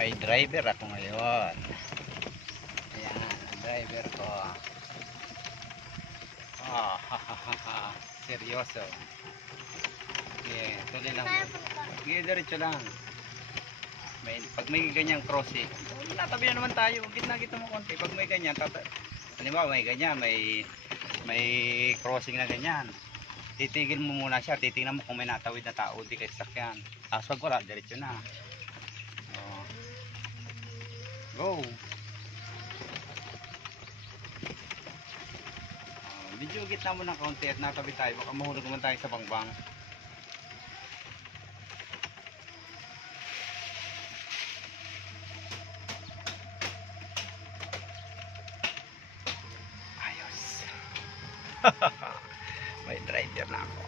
May driver ako ngayon. Ayan, ang driver ko. Seryoso. Okay, tuloy lang. Okay, diretso lang. Pag may ganyang crossing, tatabi na naman tayo. Gitna-gitna mo konti. Pag may ganyan, halimbawa may ganyan, may crossing na ganyan. Titigil mo muna siya. Titingnan mo kung may natawid na tao. Di kayo sakyan. Tapos pag wala, diretso na. Go! Medyo gitna mo ng kaunti at natabi tayo. Baka mahulog naman tayo sa bangbang. Ayos! May driver na ako.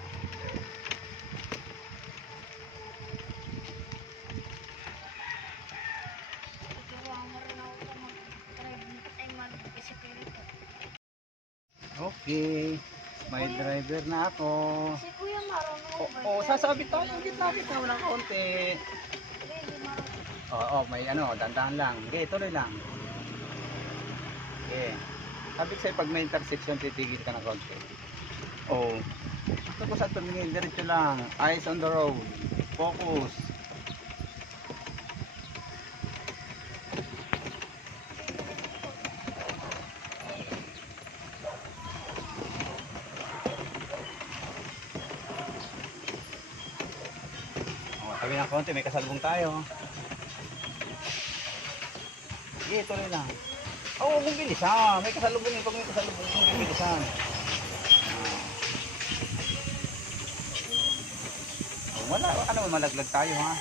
Okay, may driver na ako. Si Kuya marunong ba? Oo, sasabit tayo. Gitna-gitna mo ng kaunti. Oo, may dandahan lang. Okay, tuloy lang. Okay. Sabi ko sa'yo, pag may intersection, titigil ka ng kaunti. Oo. Ito ko sa tumingin, diretso lang. Eyes on the road. Focus. Sabi ng konti, may kasalubong tayo. Sige, tuloy lang. Oo, kung bilisan. May kasalubong yun. Pag may kasalubong, kung bilisan. Wala ka naman, malaglag tayo ha.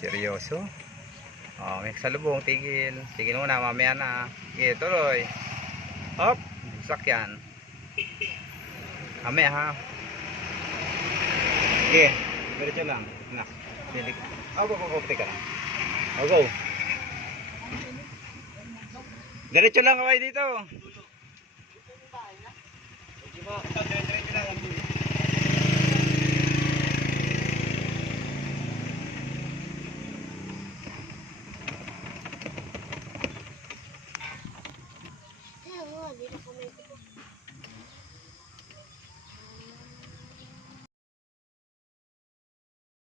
Seryoso? Oh, may salubong, tigil. Tigil muna, mamaya na. Okay, tuloy. Hop, sakyan. Mamaya ha. Okay, diretso lang. Nak, pilik. Go, teka lang. Go. Diretso lang kayo dito. Diretso lang. Dito kami